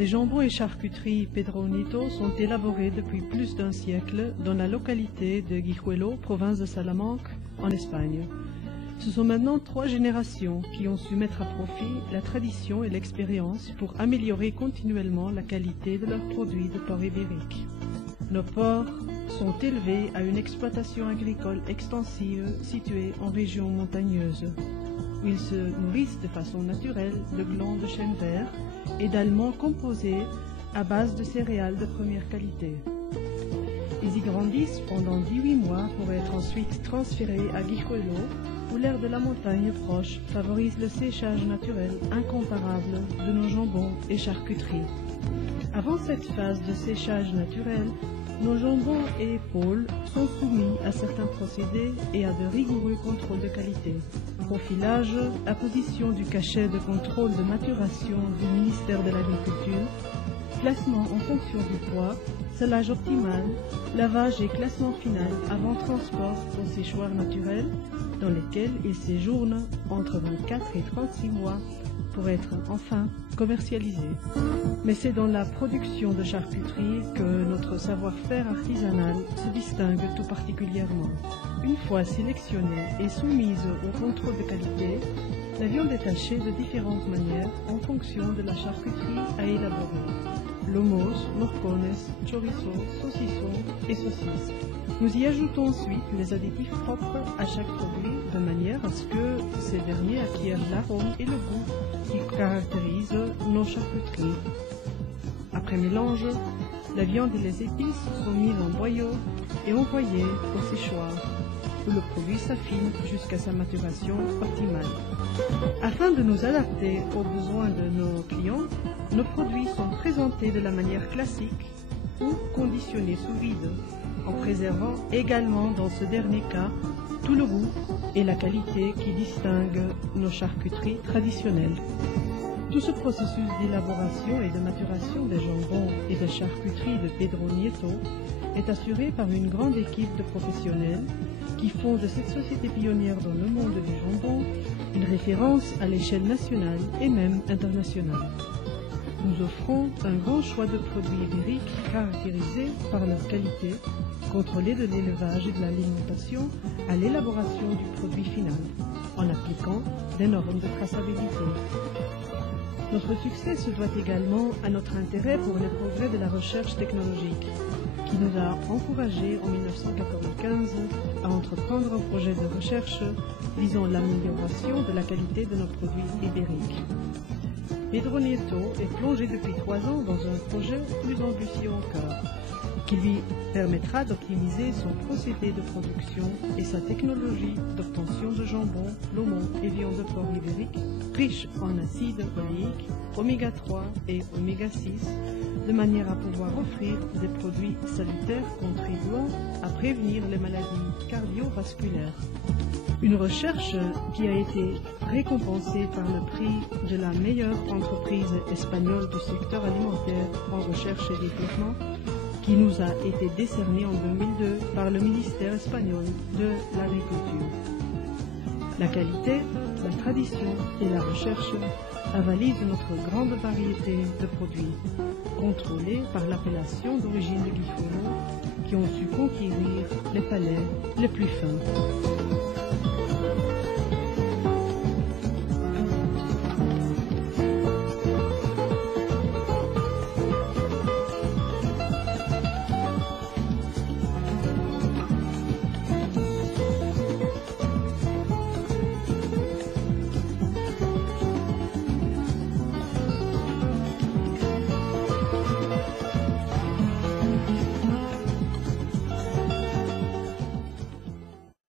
Les jambons et charcuteries Pedro Nieto sont élaborés depuis plus d'un siècle dans la localité de Guijuelo, province de Salamanque, en Espagne. Ce sont maintenant 3 générations qui ont su mettre à profit la tradition et l'expérience pour améliorer continuellement la qualité de leurs produits de porc ibérique. Nos porcs sont élevés à une exploitation agricole extensive située en région montagneuse, où ils se nourrissent de façon naturelle de glands de chêne vert et d'aliments composés à base de céréales de première qualité. Ils y grandissent pendant 18 mois pour être ensuite transférés à Guijuelo, où l'air de la montagne proche favorise le séchage naturel incomparable de nos jambons et charcuteries. Avant cette phase de séchage naturel, nos jambons et épaules sont soumis à certains procédés et à de rigoureux contrôles de qualité. Profilage, apposition du cachet de contrôle de maturation du ministère de l'Agriculture, classement en fonction du poids, scellage optimal, lavage et classement final avant transport au séchoir naturel, dans lesquels ils séjournent entre 24 et 36 mois pour être enfin commercialisés. Mais c'est dans la production de charcuterie que notre savoir-faire artisanal se distingue tout particulièrement. Une fois sélectionnée et soumise au contrôle de qualité, la viande est hachée de différentes manières en fonction de la charcuterie à élaborer. Lomos, morcones, chorizo, saucisson et saucisses. Nous y ajoutons ensuite les additifs propres à chaque produit de manière à ce que ces derniers acquièrent l'arôme et le goût qui caractérisent nos charcuteries. Après mélange, la viande et les épices sont mises en boyau et envoyées au séchoir, où le produit s'affine jusqu'à sa maturation optimale. Afin de nous adapter aux besoins de nos clients, nos produits sont présentés de la manière classique ou conditionnés sous vide, en préservant également dans ce dernier cas tout le goût et la qualité qui distinguent nos charcuteries traditionnelles. Tout ce processus d'élaboration et de maturation des jambons et des charcuteries de Pedro Nieto est assuré par une grande équipe de professionnels qui font de cette société pionnière dans le monde du jambon une référence à l'échelle nationale et même internationale. Nous offrons un grand choix de produits ibériques caractérisés par leur qualité, contrôlés de l'élevage et de l'alimentation à l'élaboration du produit final, en appliquant des normes de traçabilité. Notre succès se doit également à notre intérêt pour les progrès de la recherche technologique, qui nous a encouragés en 1995 à entreprendre un projet de recherche visant l'amélioration de la qualité de nos produits ibériques. Pedro Nieto est plongé depuis 3 ans dans un projet plus ambitieux encore, qui lui permettra d'optimiser son procédé de production et sa technologie d'obtention de jambon, lomo et viande de porc ibérique, riche en acides oléiques, oméga 3 et oméga 6, de manière à pouvoir offrir des produits salutaires contribuant à prévenir les maladies cardiovasculaires. Une recherche qui a été récompensée par le prix de la meilleure entreprise espagnole du secteur alimentaire en recherche et développement, qui nous a été décerné en 2002 par le ministère espagnol de l'Agriculture. La qualité, la tradition et la recherche avalisent notre grande variété de produits, contrôlés par l'appellation d'origine de Guijuelo, qui ont su conquérir les palais les plus fins.